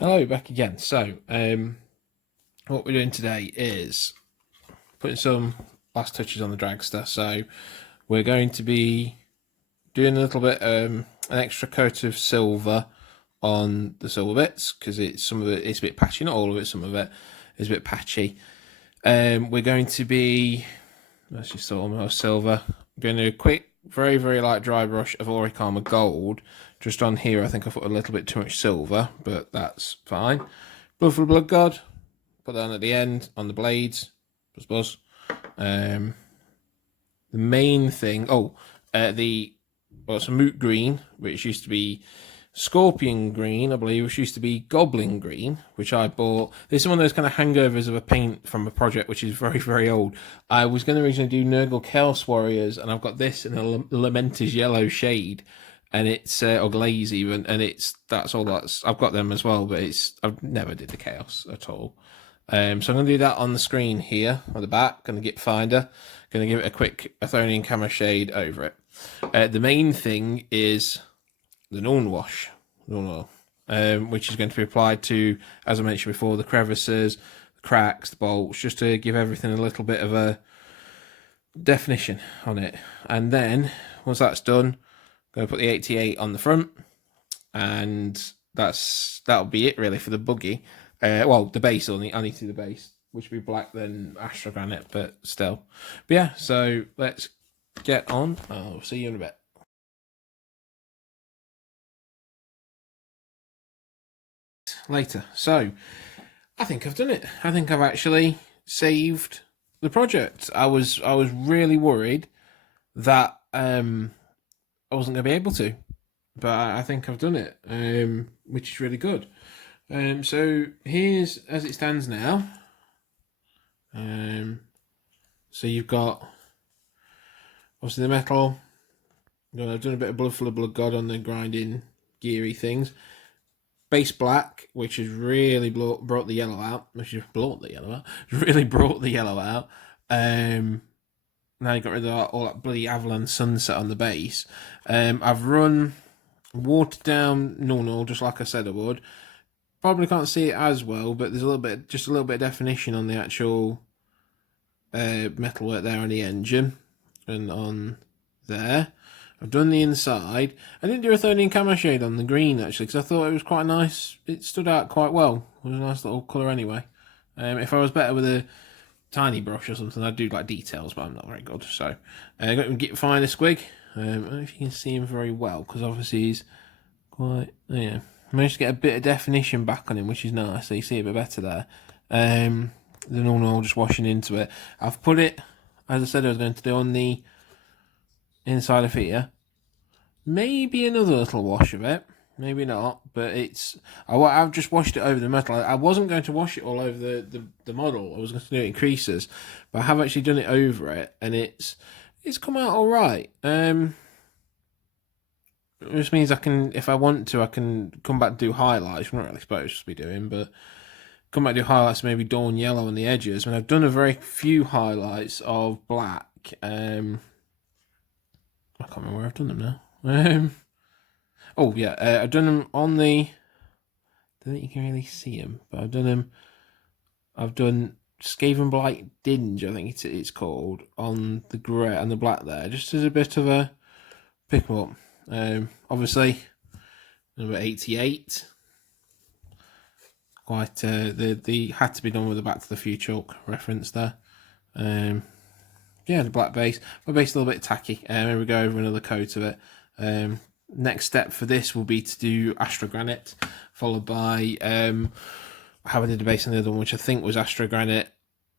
Hello, back again. So, what we're doing today is putting some last touches on the dragster. So, we're going to be doing a little bit, an extra coat of silver on the silver bits because some of it's a bit patchy, not all of it. Some of it is a bit patchy. We're going to be, let's just sort of silver. Doing a quick, very light dry brush of Orichalma Gold. Just on here, I think I put a little bit too much silver, but that's fine. Blood for the Blood God. Put that on at the end on the blades. Buzz. The main thing. It's a moot green, which used to be scorpion green, I believe, which used to be goblin green, which I bought. This is one of those kind of hangovers of a paint from a project which is very old. I was going to originally do Nurgle Chaos Warriors, and I've got this in a Lamentis yellow shade, and it's or glaze even, and I've got them as well, but I've never did the Chaos at all. So I'm going to do that on the screen here on the back. Going to get Finder. Going to give it a quick Athonian camera shade over it. The main thing is the Nuln wash, Nuln Oil, which is going to be applied to, as I mentioned before, the crevices, the cracks, the bolts, just to give everything a little bit of a definition on it. And then once that's done, I'm going to put the 88 on the front, and that'll be it really for the buggy. The base only. I need to do the base, which will be black then Astra Granite, but still. But yeah, so let's get on. I'll see you in a bit. Later. So I think I've done it. I think I've actually saved the project. I was really worried that I wasn't going to be able to, but I think I've done it, which is really good. So here's as it stands now. So you've got obviously the metal. I've done a bit of Blood for the Blood God on the grinding geary things. Base black, which has really brought the yellow out. Really brought the yellow out. Now you got rid of all that bloody Avalon Sunset on the base. I've run watered down Nuln Oil just like I said I would. Probably can't see it as well, but there's just a little bit of definition on the actual metalwork there on the engine and on there. I've done the inside. I didn't do a Athonian camera shade on the green actually because I thought it was quite nice. It stood out quite well. It was a nice little colour anyway. If I was better with a tiny brush or something, I'd do like details, but I'm not very good. So I got to get fine a squig. I don't know if you can see him very well because obviously he's quite managed to get a bit of definition back on him, which is nice. So you see a bit better there. The Nuln Oil just washing into it. I've put it, as I said I was going to do, on the inside of here. Maybe another little wash of it. Maybe not, but I've just washed it over the metal. I wasn't going to wash it all over the model. I was going to do it in creases, but I have actually done it over it, and it's come out all right. Which means I can, if I want to, I can come back and do highlights. I'm not really supposed to be doing, but come back and do highlights, maybe dawn yellow on the edges. And I've done a very few highlights of black. I can't remember where I've done them now. I've done them on the. I don't think you can really see them, but I've done them. I've done Skaven Blight Dinge, I think it's called, on the grey and the black there, just as a bit of a pick 'em up. Obviously, number 88. Quite the had to be done with the Back to the Future reference there. The black base. My base is a little bit tacky. Here we go over another coat of it. Next step for this will be to do Astra Granite, followed by how I did the base on the other one, which I think was Astra Granite,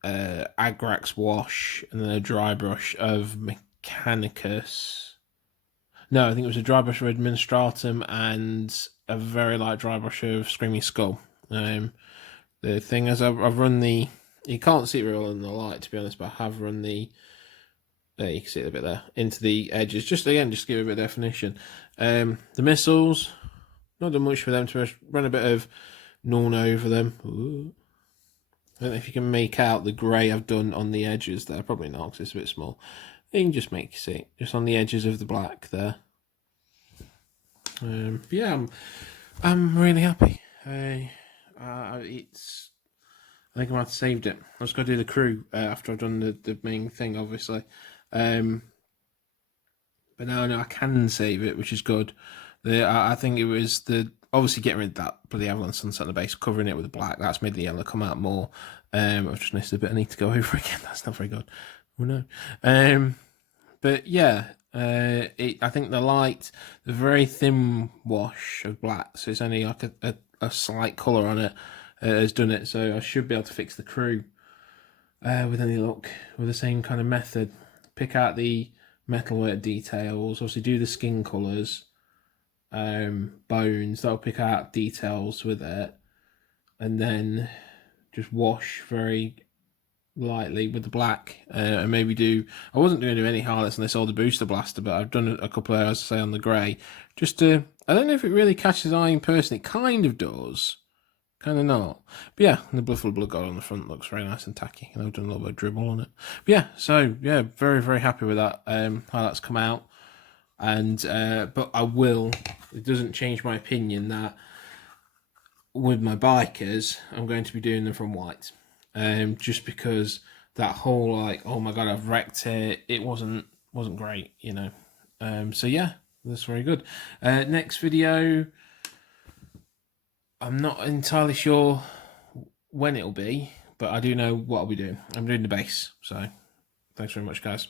Agrax wash, and then a dry brush of Mechanicus. No, I think it was a dry brush of Administratum and a very light dry brush of Screaming Skull. The thing is, I've run the. You can't see it real in the light, to be honest, but I have run the. There, you can see it a bit there into the edges. Just to give it a bit of definition. The missiles, not done much for them. To run a bit of Nuln over them. Ooh. I don't know if you can make out the grey I've done on the edges there. Probably not, because it's a bit small. You can just make you see just on the edges of the black there. I'm really happy. It's. I think I might have saved it. I was going to do the crew after I've done the main thing, obviously. But no, I can save it, which is good. I think it was obviously getting rid of that bloody Avalon Sunset on the base, covering it with the black. That's made the yellow come out more. I've just missed a bit. I need to go over again. That's not very good. Oh no. But yeah, I think the very thin wash of black, so it's only like a slight colour on it, has done it. So I should be able to fix the crew with any luck, with the same kind of method. Pick out the metalwork details, obviously do the skin colours, bones, that'll pick out details with it, and then just wash very lightly with the black, and maybe I wasn't going to do any highlights on this older booster blaster, but I've done a couple of, as I say, on the grey, just to, I don't know if it really catches the eye in person. It kind of does, kind of not. But yeah, the Buffalo Blood God on the front looks very nice and tacky, and I've done a little bit of dribble on it. But yeah, so yeah, very, very happy with that, how that's come out. And but it doesn't change my opinion that with my bikers, I'm going to be doing them from white. Just because that whole like, oh my god, I've wrecked it, it wasn't great, you know. So yeah, that's very good. Next video, I'm not entirely sure when it'll be, but I do know what I'll be doing. I'm doing the base. So thanks very much, guys.